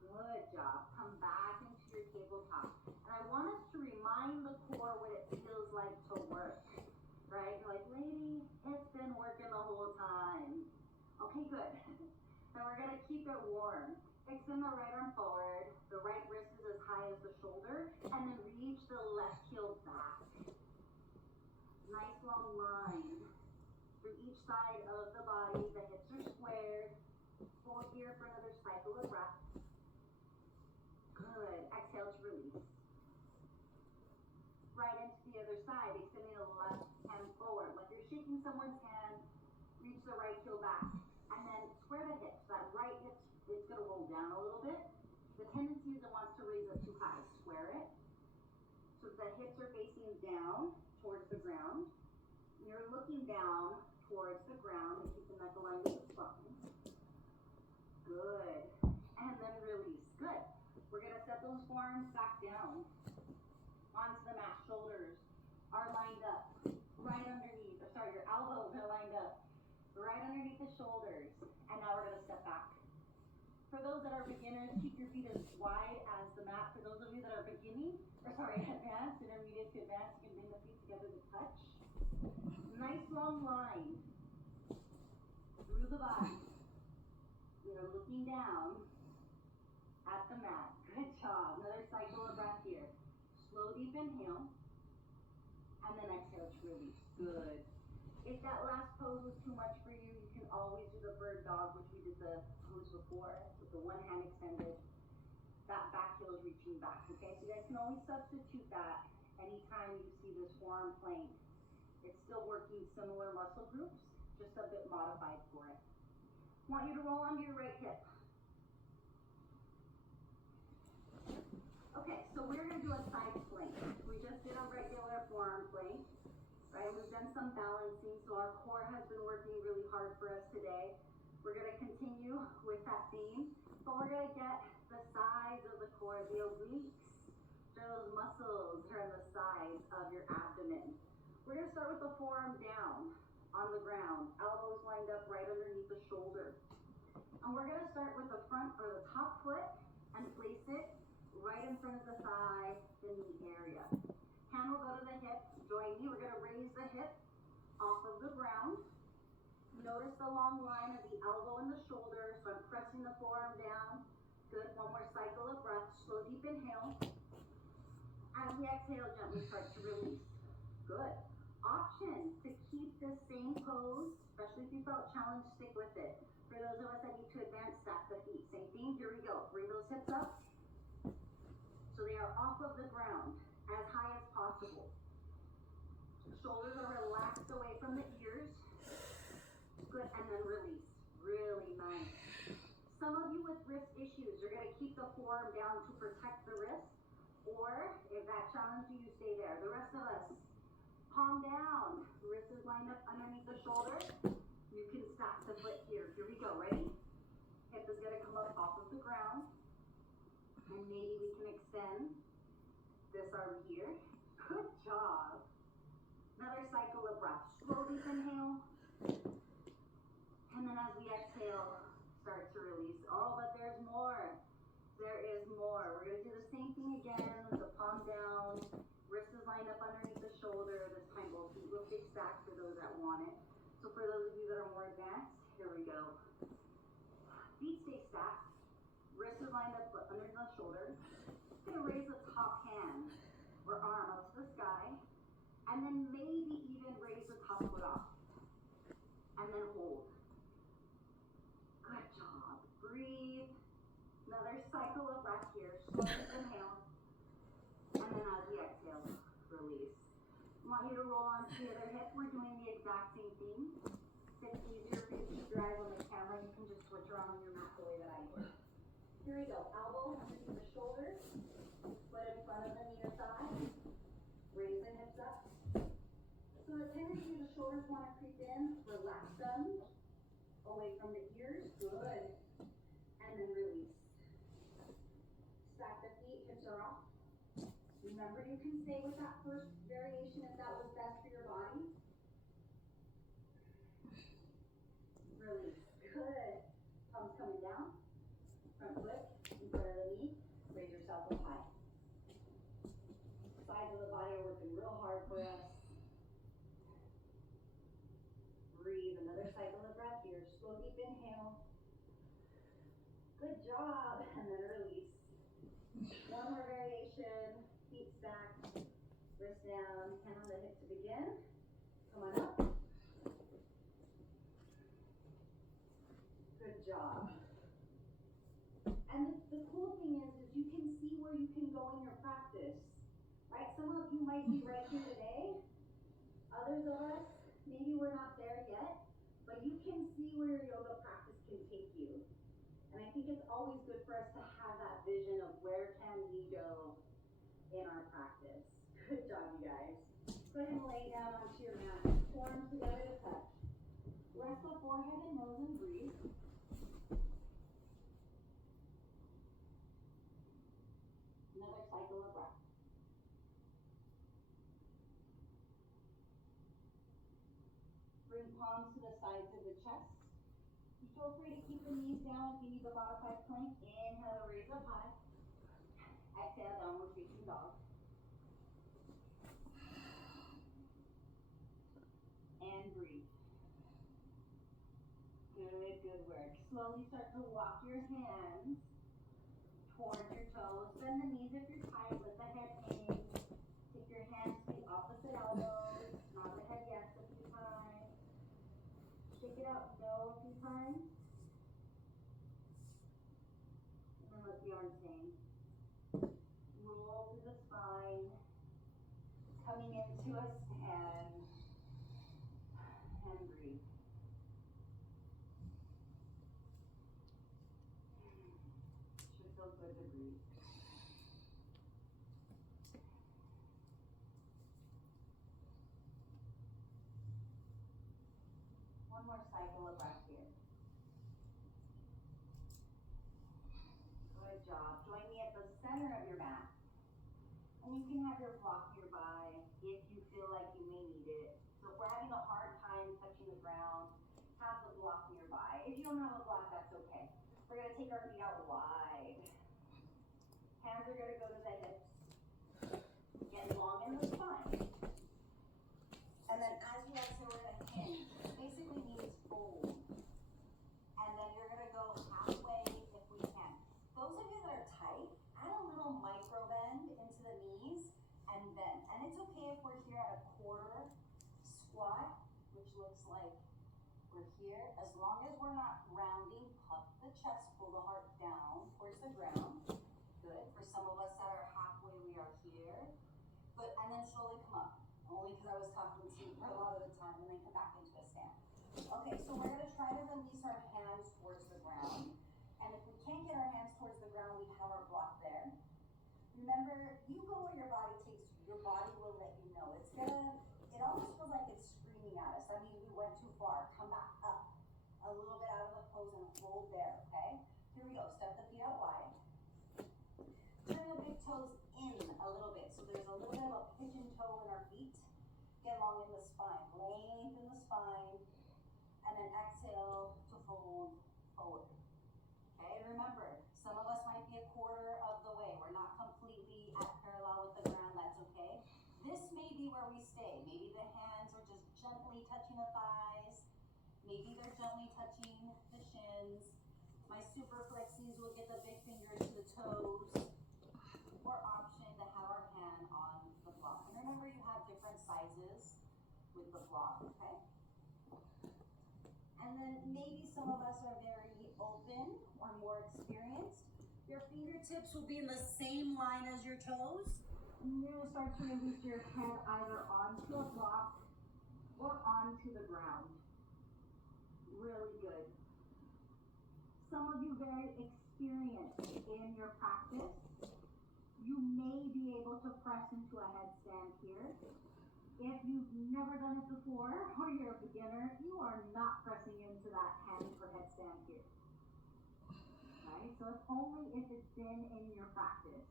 Good job. Come back into your tabletop. And I want us to remind the core what it feels like to work. Right? You're like, lady, it's been working the whole time. Okay, good. Now we're going to keep it warm. Extend the right arm forward. The right wrist is as high as the shoulder. And then reach the left heel back. Nice long line. Through each side of the body. The hips are squared. Hold here for another cycle of breath. Good. Exhale to release. Right into the other side. Extending the left hand forward. Like you're shaking someone's hand. Reach the right heel back. And then square the hips. That right hip is going to roll down a little bit. The tendency is it wants to raise up too high. Square it. So the hips are facing down towards the ground. You're looking down towards the ground and keep the neck aligned with the spine. Good. And then release. Good. We're going to set those forearms back down onto the mat. Shoulders are lined up right underneath. Or sorry, your elbows are lined up right underneath the shoulders. And now we're going to step back. For those that are beginners, keep your feet as wide as the mat. For those of you that are advanced, intermediate to advanced, you can bring the feet together to touch. Nice long line through the body. We are looking down at the mat. Good job. Another cycle of breath here. Slow, deep inhale. And then exhale to release. Good. If that last pose was too much for you, you can always do the bird dog, which we did the pose before, with the one hand extended. That back heel is reaching back, okay? So you guys can always substitute that anytime you see this forearm plank. It's still working similar muscle groups, just a bit modified for it. Want you to roll onto your right hip. Okay, so we're going to do a side plank. We just did a regular forearm plank, right? We've done some balancing, so our core has been working really hard for us today. We're going to continue with that theme, but we're going to get the sides of the core, the obliques, those muscles are on the sides of your abdomen. We're going to start with the forearm down on the ground, elbows lined up right underneath the shoulder. And we're going to start with the front or the top foot and place it right in front of the thigh, the knee area. Hand will go to the hip. Join me. We're going to raise the hip off of the ground. Notice the long line of the elbow and the shoulder. So I'm pressing the forearm down. Good. One more cycle of breath. Slow, deep inhale. As we exhale, gently start to release. Good. Options to keep the same pose, especially if you felt challenged, stick with it. For those of us that need to advance, stack the feet. Same thing. Here we go. Bring those hips up. So they are off of the ground as high as possible. Shoulders are relaxed away from the ears. Good, and then release. Really nice. Some of you with wrist issues, you're going to keep the forearm down to protect the wrist. Or if that challenges you, stay there. The rest of us, palm down. Wrist is lined up underneath the shoulder. You can stack the foot here. Here we go. Ready? Hip is going to come up off of the ground. And maybe we can extend this arm here. Good job. Another cycle of breath. Slow, deep inhale. And then as we exhale, start to release. Oh, but there's more. There is more. We're going to do the same thing again with the palm down. Wrist is lined up underneath the shoulder. This time both feet will stay stacked for those that want it. So for those of you that are more advanced, here we go. Feet stay stacked. Wrist is lined up under the shoulder. Just going to raise the top hand or arm up to the sky. And then maybe even raise the top foot off. And then hold. Good job. Breathe. Another cycle of breath here. Slow inhale. And then as we exhale, release. I want you to roll onto the other hip. We're doing the exact same thing. If it's easier for you to keep your eyes on the camera, you can just switch around on your mat the way that I did. Here we go. Elbow underneath the shoulders. Foot in front of the knee or thigh. Raise the hips up. So the tendency the shoulders want to creep in. Relax them. Away from the ears. Good. And then release. Stack the feet. Hips are off. Remember, you can stay with that first variation if that was best for your job. And then release. One more variation. Feet stacked. Wrist down. Hand on the hip to begin. Come on up. Good job. And the cool thing is you can see where you can go in your practice. Right? Some of you might be right here today. Others of us, maybe we're not there yet, but you can see where your yoga practice can take you. And I think it's always good for us to have that vision of where can we go in our practice. Good job, you guys. Go ahead and lay down onto your mat. Forearms together to touch. Rest the forehead and nose and breathe. Another cycle of breath. Bring palms to the sides of the chest. Feel free to keep the knees down if you need the modified plank. Inhale to raise up high. Exhale, downward facing dog. And breathe. Good work. Slowly start to walk your hands towards your toes. Bend the knees if you're tight. Let the head hang. Take your hands to the opposite elbows. Nod the head yes a few times. Shake it out no a few times. And then let the arms hang. Roll through the spine. Coming into a stand. And breathe. Should feel good to breathe. One more cycle of breath here. Good job. Join me at the center of your mat. And you can have your block nearby if you feel like you may need it. So if we're having a hard time touching the ground, have the block nearby. If you don't have a block, that's okay. We're going to take our feet out wide. Hands are going to go to the hips. Get long in the spine. And then as you exhale, we're going to hinge. Basically means fold. And then you're going to go halfway if we can. Those of you that are tight, add a little micro bend into the knees and bend. And it's okay if we're here at a quarter squat, which looks like we're here. As long as we're not rounding, puff the chest, pull the heart down towards the ground. Good. For some of us that are halfway, we are here. Good. And then slowly come up. Only because I was talking to you for a lot of the time, and then come back into a stand. Okay, so we're going to try to release our hands towards the ground. And if we can't get our hands towards the ground, we have our block there. Remember, you go where your body takes you. Your body will let you know. It almost feels like it's screaming at us. That means we went too far. Come back up. A little bit out of the pose and hold there, okay? Here we go. Step the feet out wide. Turn the big toes in a little bit. So there's a little bit of a pigeon toe in our feet. Get long in the spine. Lengthen the spine. And then exhale to fold forward. Okay, remember, some of us might be a quarter of the way. We're not completely at parallel with the ground. That's okay. This may be where we stay. Maybe the hands are just gently touching the thighs. Maybe they're gently touching the shins. My super flexies will get the big fingers to the toes. Or option to have our hand on the block. And remember, you have different sizes with the block, okay? And then maybe some of us are very open or more experienced. Your fingertips will be in the same line as your toes. And you're going to start to release your head either onto a block or onto the ground. Really good. Some of you very experienced in your practice. You may be able to press into a headstand here. If you've never done it before or you're a beginner, you are not pressing into that hand for headstand here. Right? So it's only if it's been in your practice.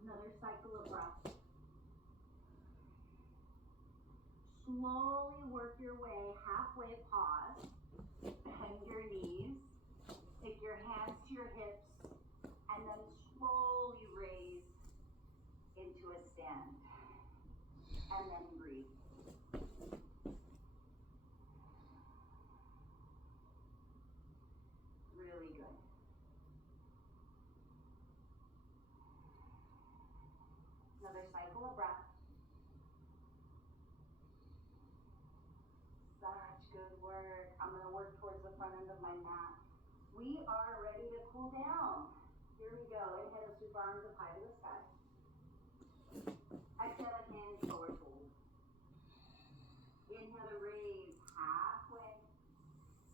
Another cycle of breath. Slowly work your way, halfway pause. Bend your knees. Take your hands to your hips. And then slowly raise into a stand. And then breathe. supine mat. We are ready to cool down. Here we go. Inhale, sweep arms up high to the sky. Exhale, hands forward fold. Inhale to raise halfway.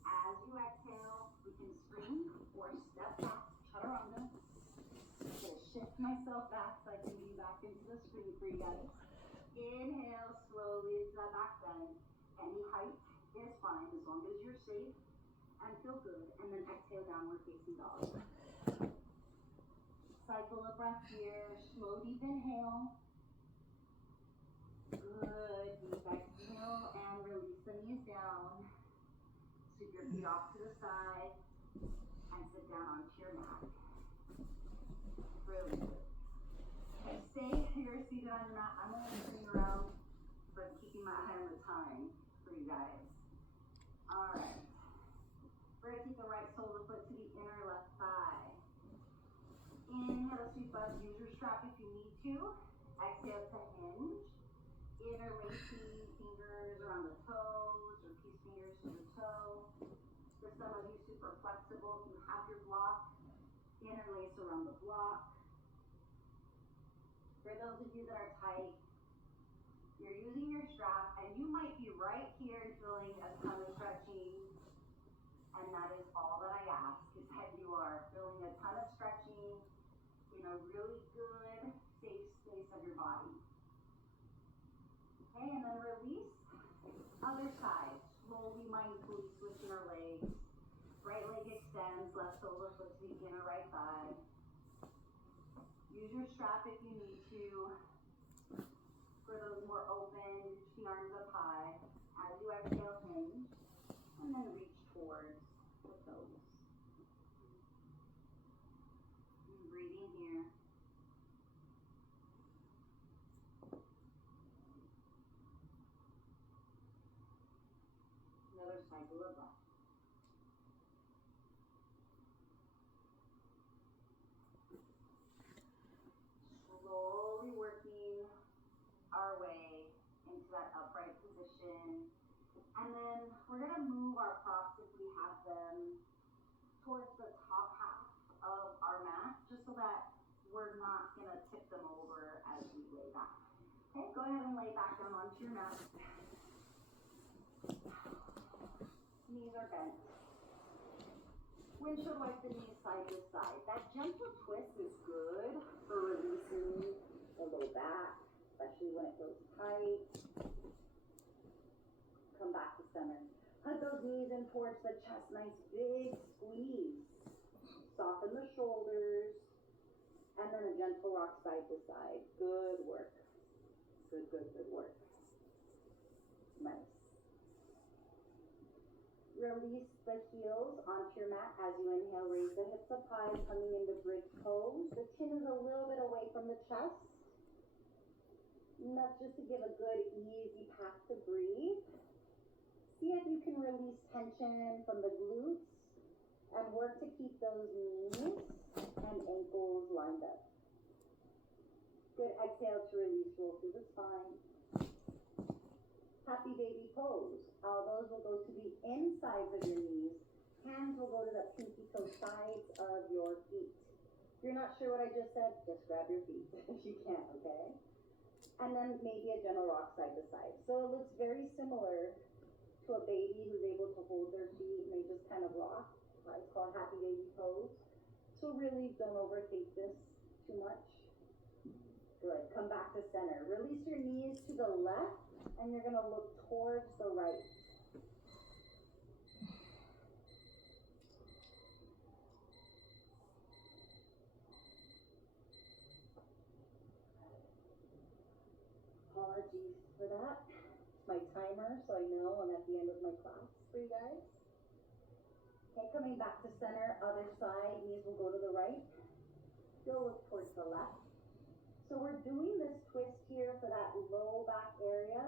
As you exhale, we can spring or step back, chaturanga. I'm going to shift myself back so I can be back into the spring for you guys. Inhale slowly into that back bend. Any height is fine as long as you're safe and feel good. And then exhale, downward facing dog. Cycle a breath here. Slow, deep inhale. Good. Deep exhale and release the knees down. Sweep your feet off to the side and sit down onto your mat. Really good. Okay, stay here seated on your mat. I'm going to turn you around, but keeping my eye on the time for you guys. All right. We're going to take the right sole of the foot to the inner left thigh. Inhale, sweep up. Use your strap if you need to. Exhale to hinge. Interlacing fingers around the toes or peace fingers to the toe. For some of you, super flexible. If you have your block, interlace around the block. For those of you that are tight, you're using your strap, and you might be right here feeling a ton of stretching, and that is all that I ask, is that you are feeling a ton of stretching in a really good, safe space of your body. Okay, and then release. Other side. Slowly, mindfully switching our legs. Right leg extends, left shoulder foot to the inner right thigh. Use your strap if you need to. For those more open, reach the arms up high. As you exhale, hinge, and then reach towards the toes. And breathing here. Another cycle of breath. Slowly working our way into that upright position. And then we're going to move our props, if we have them, towards the top half of our mat, just so that we're not going to tip them over as we lay back. Okay, go ahead and lay back down onto your mat. Knees are bent. Windshield wipe the knees side to side. That gentle twist is good for releasing the low back, especially when it feels tight. Come back to center. Hug those knees in towards the chest. Nice big squeeze. Soften the shoulders. And then a gentle rock side to side. Good work. Good work. Nice. Release the heels onto your mat as you inhale. Raise the hips up high, coming into bridge pose. The chin is a little bit away from the chest. And that's just to give a good, easy path to breathe. See if you can release tension from the glutes and work to keep those knees and ankles lined up. Good. Exhale to release. Roll through the spine. Happy baby pose. Elbows will go to the insides of your knees. Hands will go to the pinky toe sides of your feet. If you're not sure what I just said, just grab your feet if you can, okay? And then maybe a gentle rock side to side. So it looks very similar to a baby who's able to hold their feet and they just kind of rock. It's called happy baby pose. So really don't overthink this too much. Good. Come back to center. Release your knees to the left. And you're going to look towards the right. Apologies for that. It's my timer, so I know I'm at the end of my class for you guys. Okay, coming back to center, other side, knees will go to the right. Still look towards the left. So we're doing this twist here for that low back area.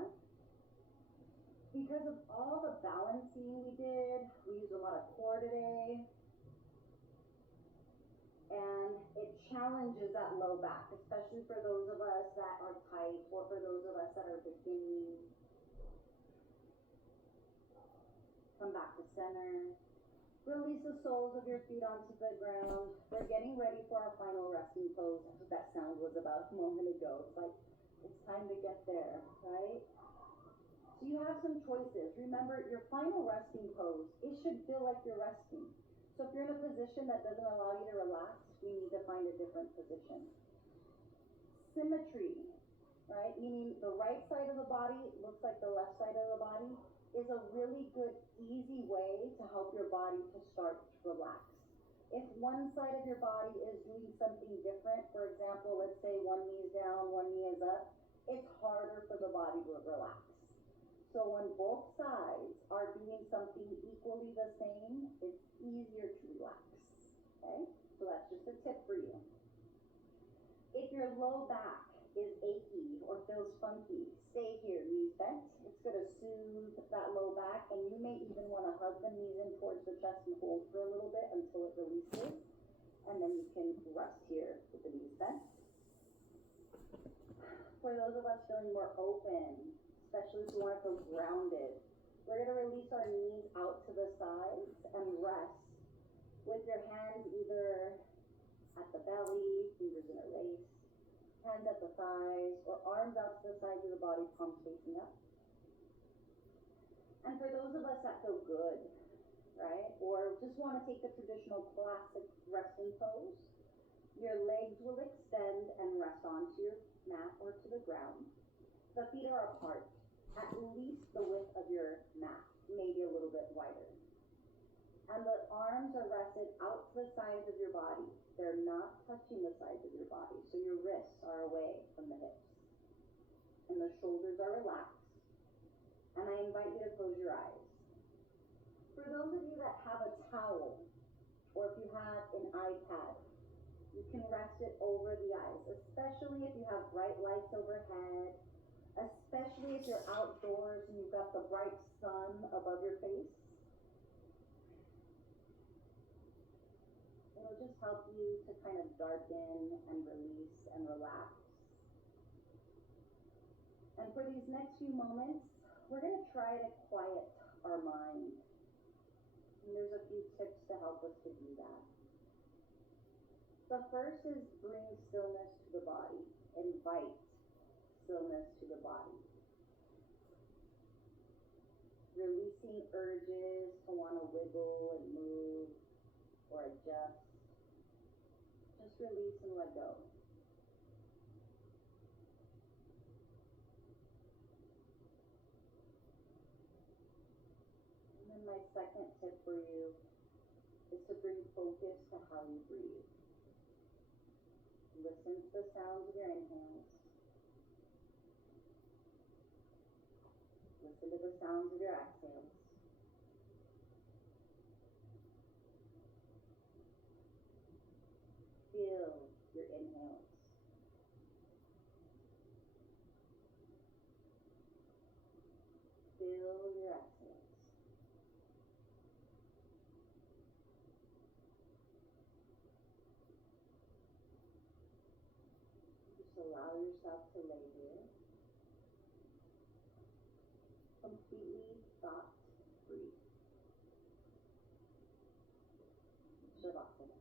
Because of all the balancing we did, we used a lot of core today. And it challenges that low back, especially for those of us that are tight or for those of us that are beginning. Come back to center. Release the soles of your feet onto the ground. We're getting ready for our final resting pose. That's what that sound was about a moment ago. It's like, it's time to get there, right? So you have some choices. Remember, your final resting pose, it should feel like you're resting. So if you're in a position that doesn't allow you to relax, we need to find a different position. Symmetry, right? Meaning the right side of the body looks like the left side of the body is a really good, easy way to help your body to start to relax. If one side of your body is doing something different, for example, let's say one knee is down, one knee is up, it's harder for the body to relax. So when both sides are doing something equally the same, it's easier to relax, okay? So that's just a tip for you. If your low back is achy or feels funky, stay here, knees bent. It's going to soothe that low back, and you may even want to hug the knees in towards the chest and hold for a little bit until it releases, and then you can rest here with the knees bent. For those of us feeling more open, especially if you want to feel grounded, we're going to release our knees out to the sides and rest with your hands either at the belly, fingers in a lace, hands at the thighs, or arms out to the sides of the body, palms facing up. And for those of us that feel good, right, or just want to take the traditional classic resting pose, your legs will extend and rest onto your mat or to the ground. The feet are apart, at least the width of your mat, maybe a little bit wider. And the arms are rested out to the sides of your body. They're not touching the sides of your body, so your wrists are away from the hips. And the shoulders are relaxed. And I invite you to close your eyes. For those of you that have a towel, or if you have an iPad, you can rest it over the eyes, especially if you have bright lights overhead, especially if you're outdoors and you've got the bright sun above your face. It'll just help you to kind of darken and release and relax. And for these next few moments, we're going to try to quiet our mind. And there's a few tips to help us to do that. The first is bring stillness to the body. Invite stillness to the body. Releasing urges to want to wiggle and move or adjust. Just release and let go. And then my second tip for you is to bring focus to how you breathe. Listen to the sounds of your inhales. Listen to the sounds of your exhales. Feel your inhales. Feel your exhales. Just allow yourself to lay here, completely thought-free. Shavasana.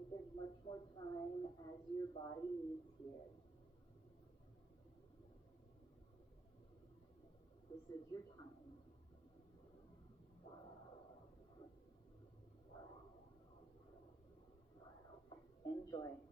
Take as much more time as your body needs here. This is your time. enjoy.